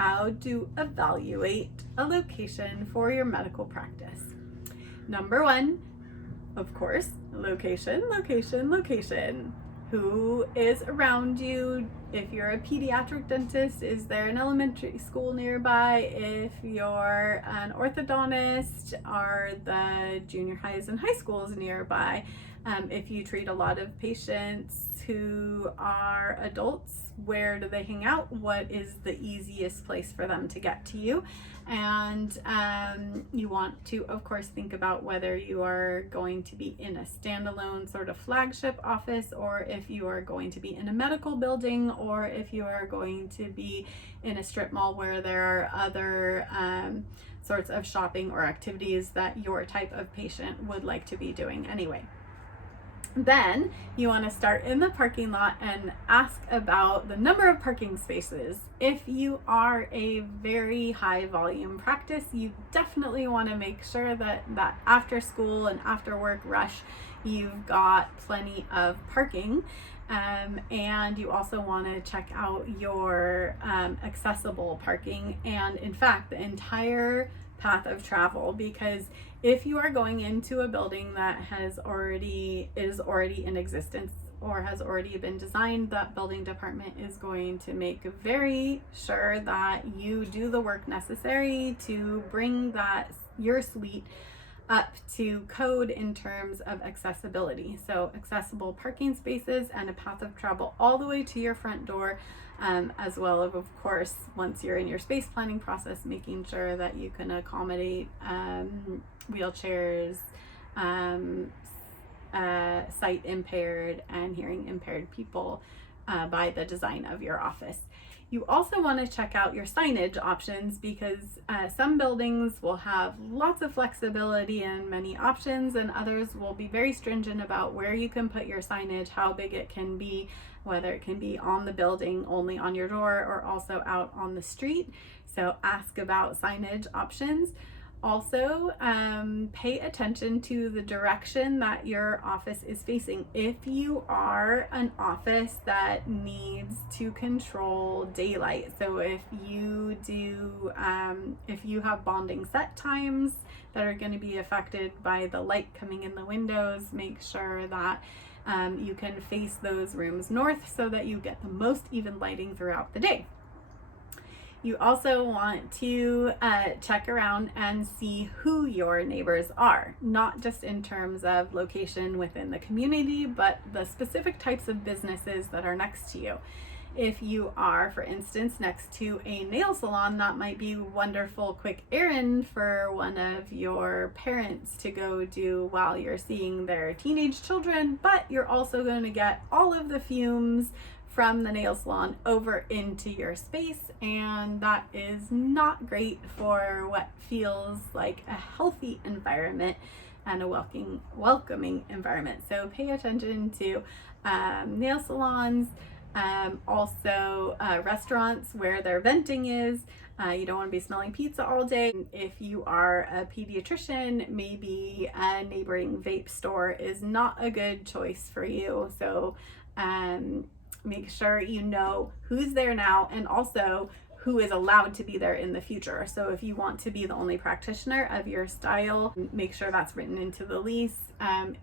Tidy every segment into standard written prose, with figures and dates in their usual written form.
how to evaluate a location for your medical practice. Number one, of course, location, location, location. Who is around you? If you're a pediatric dentist, is there an elementary school nearby? If you're an orthodontist, are the junior highs and high schools nearby? If you treat a lot of patients who are adults, where do they hang out? What is the easiest place for them to get to you? And you want to, of course, think about whether you are going to be in a standalone sort of flagship office, or if you are going to be in a medical building, or if you are going to be in a strip mall where there are other sorts of shopping or activities that your type of patient would like to be doing anyway. Then you want to start in the parking lot and ask about the number of parking spaces. If you are a very high volume practice, you definitely want to make sure that after school and after work rush, you've got plenty of parking. And you also want to check out your accessible parking, and in fact the entire path of travel, because if you are going into a building that is already in existence or has already been designed, that building department is going to make very sure that you do the work necessary to bring your suite up to code in terms of accessibility. So accessible parking spaces and a path of travel all the way to your front door, as well as, of course, once you're in your space planning process, making sure that you can accommodate wheelchairs, sight impaired and hearing impaired people by the design of your office. You also want to check out your signage options, because some buildings will have lots of flexibility and many options, and others will be very stringent about where you can put your signage, how big it can be, whether it can be on the building, only on your door, or also out on the street. So ask about signage options. Also, pay attention to the direction that your office is facing. If you are an office that needs to control daylight, so if you have bonding set times that are going to be affected by the light coming in the windows, make sure that you can face those rooms north so that you get the most even lighting throughout the day. You also want to check around and see who your neighbors are, not just in terms of location within the community, but the specific types of businesses that are next to you. If you are, for instance, next to a nail salon, that might be a wonderful quick errand for one of your parents to go do while you're seeing their teenage children, but you're also going to get all of the fumes from the nail salon over into your space, and that is not great for what feels like a healthy environment and a welcoming environment. So pay attention to nail salons, also restaurants where their venting is. You don't want to be smelling pizza all day. If you are a pediatrician, maybe a neighboring vape store is not a good choice for you. So make sure you know who's there now, and also who is allowed to be there in the future. So if you want to be the only practitioner of your style, make sure that's written into the lease.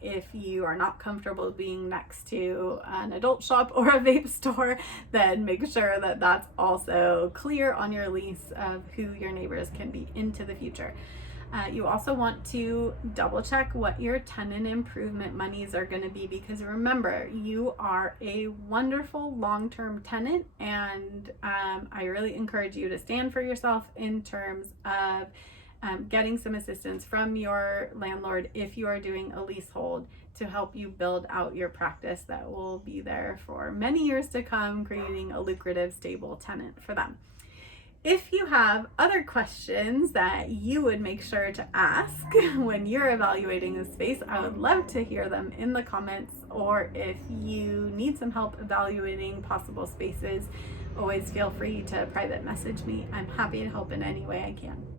If you are not comfortable being next to an adult shop or a vape store, then make sure that that's also clear on your lease of who your neighbors can be into the future. You also want to double check what your tenant improvement monies are going to be, because remember, you are a wonderful long-term tenant, and I really encourage you to stand for yourself in terms of getting some assistance from your landlord if you are doing a leasehold, to help you build out your practice that will be there for many years to come, creating a lucrative, stable tenant for them. If you have other questions that you would make sure to ask when you're evaluating a space, I would love to hear them in the comments. Or if you need some help evaluating possible spaces, always feel free to private message me. I'm happy to help in any way I can.